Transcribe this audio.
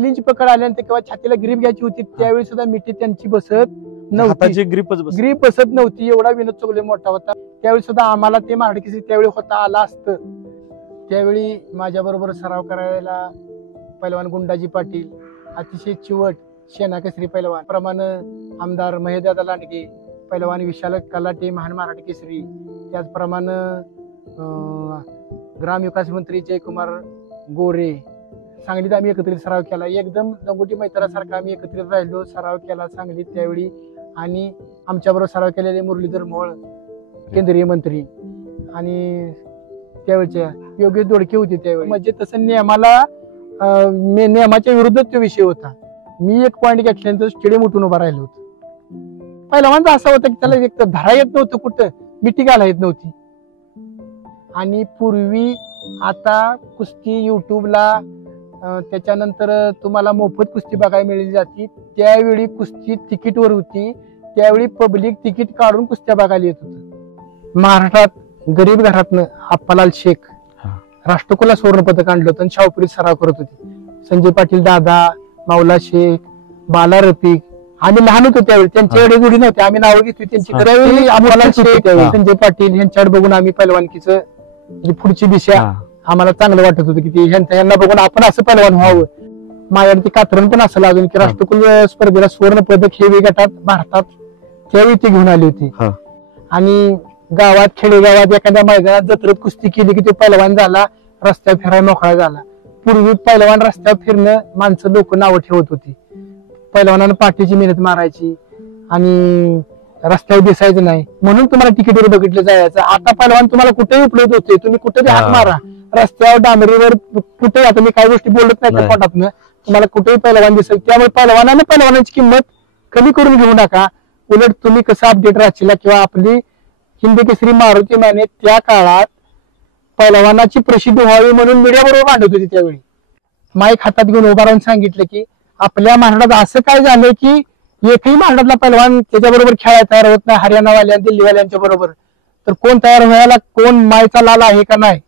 नकलींची पकड आल्यानंतर किंवा छातीला ग्रीप घ्यायची होती त्यावेळी सुद्धा मिठी त्यांची बसत नव्हती, ग्रीप बसत नव्हती. एवढा विनोद चोगले मोठा होता. त्यावेळी सुद्धा आम्हाला ते महाराष्ट्र केसरी त्यावेळी होता आला असतं. त्यावेळी माझ्या बरोबर सराव करायला पैलवान गुंडाजी पाटील, अतिशय चिवट सेना केसरी पैलवान प्रमाणे आमदार महेशदादा लांडगे, पैलवान विशाल कलाटे महान मराठी केसरी, त्याचप्रमाणे ग्रामविकास मंत्री जयकुमार गोरे. सांगलीत आम्ही एकत्रित सराव केला. एकदम लंगोटी मैत्रासारखा आम्ही एकत्रित राहिलो, सराव केला सांगलीत त्यावेळी. आणि आमच्याबरोबर सराव केलेले मुरलीधर मोहोळ केंद्रीय मंत्री आणि त्यावेळेच्या योगेश दोडके होते त्यावेळी. म्हणजे तसं नियमाच्या विरुद्ध तो विषय होता. मी एक पॉईंट घेतल्यानंतर स्टेडियम उठून उभा राहिलो होतो. पहिलवानचा असा होता की त्याला एक धरा येत नव्हतं, कुठं मिठी घाला येत नव्हती. आणि पूर्वी आता कुस्ती युट्यूबला त्याच्यानंतर तुम्हाला मोफत कुस्ती बघायला मिळाली जाते. त्यावेळी कुस्ती तिकीटवर होती. त्यावेळी पब्लिक तिकीट काढून कुस्त्या बघायला येत होत. महाराष्ट्रात गरीब घरातनं अप्पालाल शेख राष्ट्रकुला सुवर्ण पदक आणलं होतं आणि शाहपुरीत सराव करत होते. संजय पाटील दादा, माऊला शेख, बाला रफिक. आम्ही लहान होतो त्यावेळी, त्यांच्या एवढे जोडी नव्हते. आम्ही नावं घेतली त्यांची. त्यावेळी अप्पालाल शेख, संजय पाटील यांच्याकडे बघून आम्ही पैलवानकीचं पुढची दिशा आम्हाला चांगलं वाटत होतं की यांना बघून आपण असं पैलवान व्हावं. माझ्याकडे कात्रण पण असं अजून की राष्ट्रकुल स्पर्धेला सुवर्ण पदक हेवी गटात भारतात त्यावेळी ती घेऊन आली होती. आणि गावात खेडेगावात एखाद्या मैदानात जत्रेत कुस्ती केली की तो पैलवान झाला, रस्त्यावर फिरायला मोकळा झाला. पूर्वी पैलवान रस्त्यावर फिरणं माणसं लोक नावं ठेवत होती. पैलवानानं पाठीची मेहनत मारायची आणि रस्त्यावर दिसायचं नाही म्हणून तुम्हाला तिकीटवर बघितलं जायचं. आता पैलवान तुम्हाला कुठेही उपलब्ध होते. तुम्ही कुठेही हात मारा, रस्त्यावर डांबरीवर कुठे. आता मी काही गोष्टी बोलत नाही पोटातनं, तुम्हाला कुठेही पैलवान दिसेल. त्यामुळे पैलवानाची किंमत कमी करून घेऊ नका. उलट तुम्ही कसं अपडेट राहशील किंवा आपली हिंद केसरी मारुती माने त्या काळात पैलवानाची प्रसिद्धी व्हावी म्हणून मीडिया बरोबर मांडत होती. त्यावेळी माईक हातात घेऊन उभा राहून सांगितलं की आपल्या महाराष्ट्रात असं काय झालंय की एकही महाराष्ट्रातला पैलवान त्याच्याबरोबर खेळायला तयार होत नाही. हरियाणावाल्या दिल्लीवाल्यांच्या बरोबर. तर कोण तयार व्हायला, कोण मायचा लाल आहे का नाही